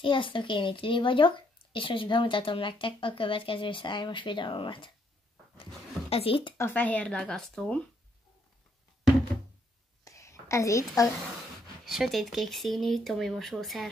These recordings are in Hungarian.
Sziasztok, én itt Lili vagyok, és most bemutatom nektek a következő szájmos videómat. Ez itt a fehér ragasztóm. Ez itt a sötétkék színű Tommy mosószer.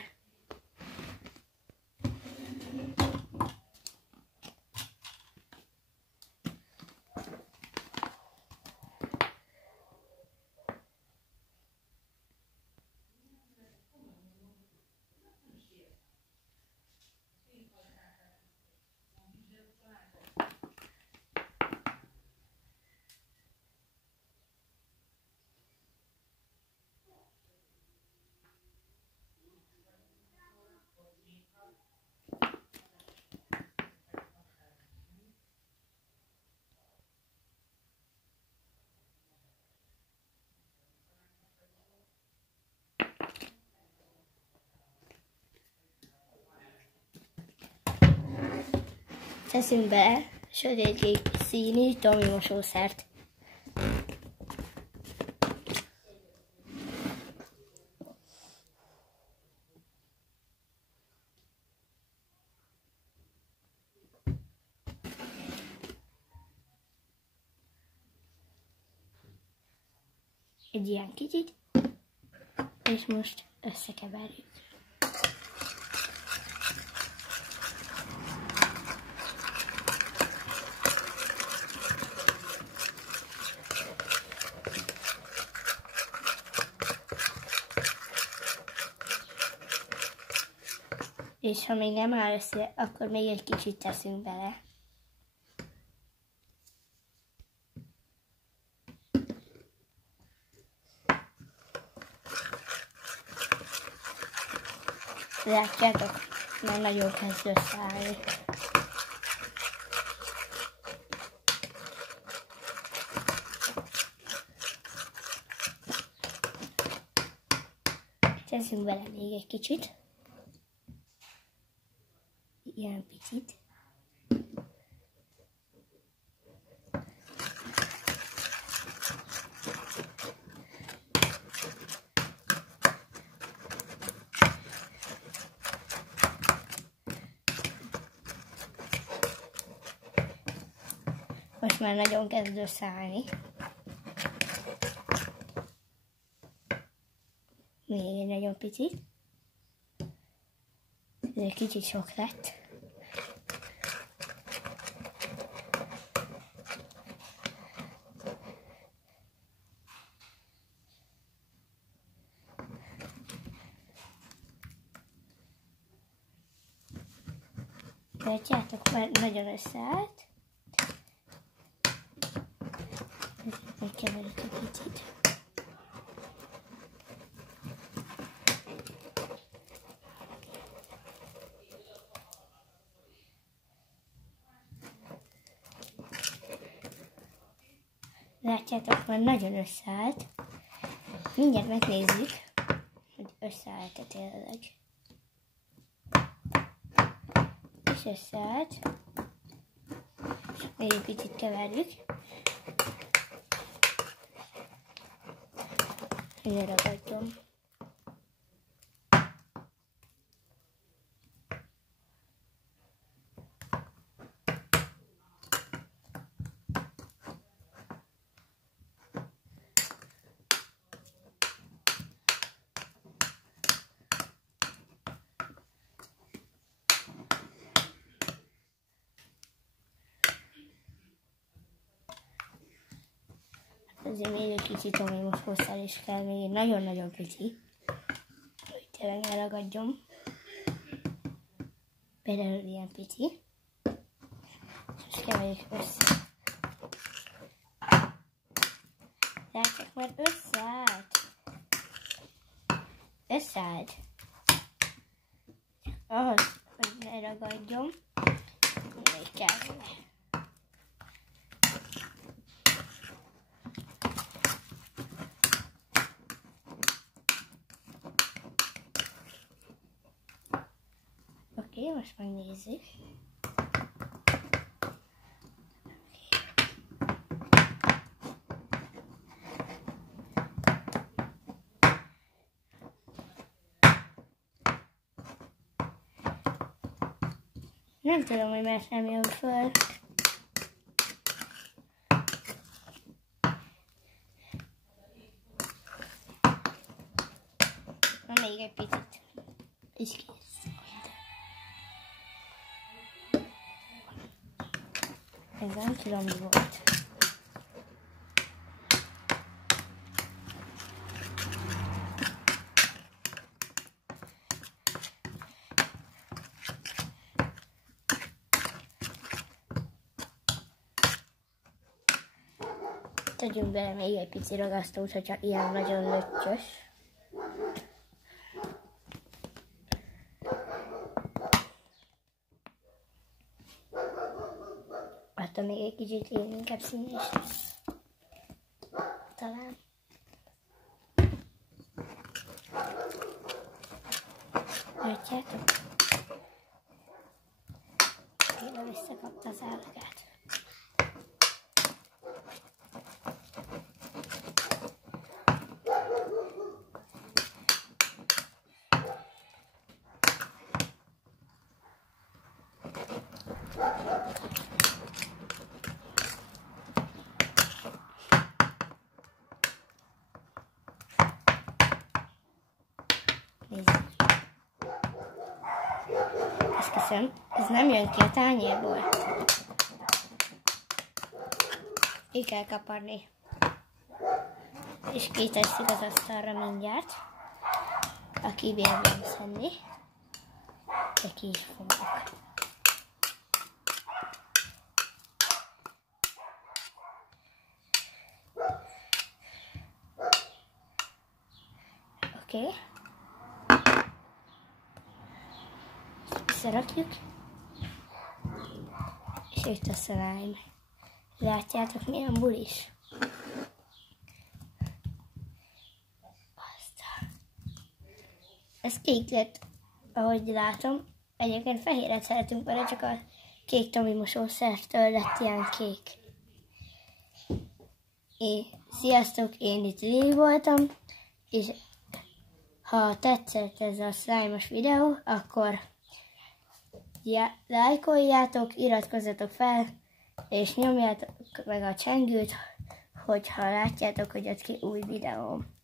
Teszünk bele sötétkék színű Tommy mosószert. Egy ilyen kicsit, és most összekeverjük. És ha még nem áll össze, akkor még egy kicsit teszünk bele. Látjátok, már nagyon kezd összeállni. Teszünk bele még egy kicsit. Ilyen picit. Most már nagyon kezd összeállni. Még egy nagyon picit. Ez egy kicsit sok lett. Látjátok, már nagyon összeállt. Megkeverjük egy kicsit. Látjátok, már nagyon összeállt. Mindjárt megnézzük, hogy összeállt-e tényleg. És összeállt. Még egy picit keverjük. Ide ragadjon. Azért még egy kicsit Tommy mosószer is kell, még nagyon-nagyon pici, hogy tényleg elragadjon. Például ilyen pici. És keverjük össze. Látják, már összeállt. Összeállt. Ahhoz, hogy ne ragadjon, még kell. Oké, most megnézzük. Nem tudom, hogy miért nem jön föl. Na, még egy picit. És kész. Ez nem tudom, mi volt. Tegyünk bele még egy pici ragasztót, hogyha ilyen nagyon löttyös. Attól még egy kicsit inkább színés lesz. Talán. Látjátok? Tényleg visszakapta az állagát. Nézzük. Esküszöm, ez nem jön ki a tányérból. Így kell kaparni. És kitesszük az asztalra mindjárt. Aki bérben szedni. De ki is fogok. Oké. Összerakjuk. És itt a slime. Látjátok, milyen bulis? Aztán. Ez kék lett, ahogy látom. Egyébként fehéret szeretünk vele, csak a kék Tomi mosószertől lett ilyen kék. Sziasztok, én itt Lili voltam, és ha tetszett ez a slime-os videó, akkor lájkoljátok, iratkozzatok fel, és nyomjátok meg a csengőt, hogyha látjátok, hogy jött ki új videóm.